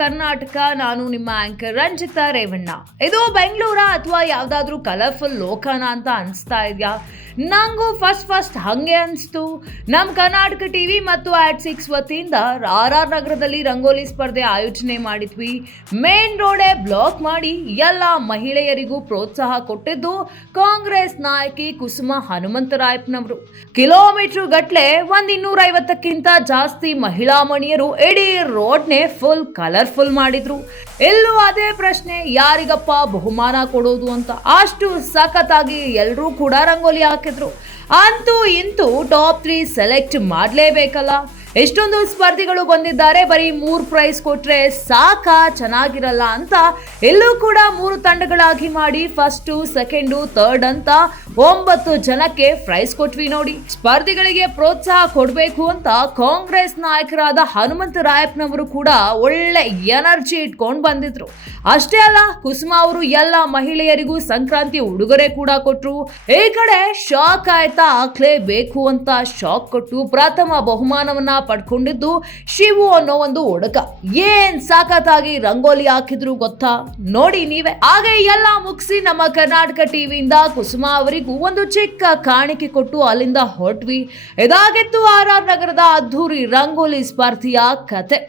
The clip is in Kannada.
ಕರ್ನಾಟಕ. ನಾನು ನಿಮ್ಮ ಆಂಕರ್ ರಂಜಿತಾ ರೇವಣ್ಣ. ಇದು ಬೆಂಗಳೂರ ಅಥವಾ ಯಾವ್ದಾದ್ರು ಕಲರ್ಫುಲ್ ಲೋಕನ ಅಂತ ಅನಿಸ್ತಾ ಇದೆಯಾ? ನಂಗೂ ಫಸ್ಟ್ ಹಂಗೆ ಅನಿಸ್ತು. ನಮ್ಮ ಕರ್ನಾಟಕ ಟಿವಿ ಮತ್ತು @6 ವತಿಯಿಂದ RR ನಗರದಲ್ಲಿ ರಂಗೋಲಿ ಸ್ಪರ್ಧೆ ಆಯೋಜನೆ ಮಾಡಿದ್ವಿ. ಮೇನ್ ರೋಡೇ ಬ್ಲಾಕ್ ಮಾಡಿ ಎಲ್ಲ ಮಹಿಳೆಯರಿಗೂ ಪ್ರೋತ್ಸಾಹ ಕೊಟ್ಟಿದ್ದು ಕಾಂಗ್ರೆಸ್ ನಾಯಕಿ ಕುಸುಮಾ ಹನುಮಂತರಾಯಪ್ಪನವರು. ಕಿಲೋಮೀಟರ್ ಗಟ್ಲೆ 250ಕ್ಕಿಂತ ಜಾಸ್ತಿ ಮಹಿಳಾ ಮಣಿಯರು ಇಡೀ ರೋಡ್ನೇ ಫುಲ್ ಕಲರ್ಫುಲ್ ಮಾಡಿದ್ರು. ಇಲ್ಲೂ ಅದೇ ಪ್ರಶ್ನೆ, ಯಾರಿಗಪ್ಪ ಬಹುಮಾನ ಕೊಡೋದು ಅಂತ. ಅಷ್ಟು ಸಖತ್ತಾಗಿ ಎಲ್ಲರೂ ಕೂಡ ರಂಗೋಲಿ ಹಾಕಿದ್ರು. ಅಂತೂ ಇಂತೂ ಟಾಪ್ 3 ಸೆಲೆಕ್ಟ್ ಮಾಡಲೇಬೇಕಲ್ಲ. ಎಷ್ಟೊಂದು ಸ್ಪರ್ಧಿಗಳು ಬಂದಿದ್ದಾರೆ, ಬರೀ 3 ಪ್ರೈಸ್ ಕೊಟ್ರೆ ಸಾಕಾ, ಚೆನ್ನಾಗಿರಲ್ಲ ಅಂತ ಎಲ್ಲೂ ಕೂಡ 3 ತಂಡಗಳಾಗಿ ಮಾಡಿ ಫಸ್ಟ್, ಸೆಕೆಂಡು, ಥರ್ಡ್ ಅಂತ 9 ಜನಕ್ಕೆ ಪ್ರೈಸ್ ಕೊಟ್ವಿ ನೋಡಿ. ಸ್ಪರ್ಧಿಗಳಿಗೆ ಪ್ರೋತ್ಸಾಹ ಕೊಡಬೇಕು ಅಂತ ಕಾಂಗ್ರೆಸ್ ನಾಯಕರಾದ ಹನುಮಂತರಾಯಪ್ಪನವರು ಕೂಡ ಒಳ್ಳೆ ಎನರ್ಜಿ ಇಟ್ಕೊಂಡು ಬಂದಿದ್ರು. ಅಷ್ಟೇ ಅಲ್ಲ, ಕುಸುಮಾ ಅವರು ಎಲ್ಲ ಮಹಿಳೆಯರಿಗೂ ಸಂಕ್ರಾಂತಿ ಉಡುಗೊರೆ ಕೂಡ ಕೊಟ್ರು. ಈ ಕಡೆ ಶಾಕ್ ಆಯ್ತಾ, ಹಾಕ್ಲೇಬೇಕು ಅಂತ ಶಾಕ್ ಕೊಟ್ಟು ಪ್ರಥಮ ಬಹುಮಾನವನ್ನ ಪಡ್ಕೊಂಡಿದ್ದು ಶಿವು ಅನ್ನೋ ಒಂದು ಹುಡುಗ. ಏನ್ ಸಖತ್ತಾಗಿ ರಂಗೋಲಿ ಹಾಕಿದ್ರು ಗೊತ್ತಾ? ನೋಡಿ ನೀವೇ. ಹಾಗೆ ಎಲ್ಲ ಮುಗಿಸಿ ನಮ್ಮ ಕರ್ನಾಟಕ ಟಿವಿಯಿಂದ ಕುಸುಮಾ ಅವರಿಗೂ ಒಂದು ಚಿಕ್ಕ ಕಾಣಿಕೆ ಕೊಟ್ಟು ಅಲ್ಲಿಂದ ಹೊರಟ್ವಿ. ಇದಾಗಿತ್ತು RR ನಗರದ ಅದ್ಧೂರಿ ರಂಗೋಲಿ ಸ್ಪರ್ಧೆಯ ಕತೆ.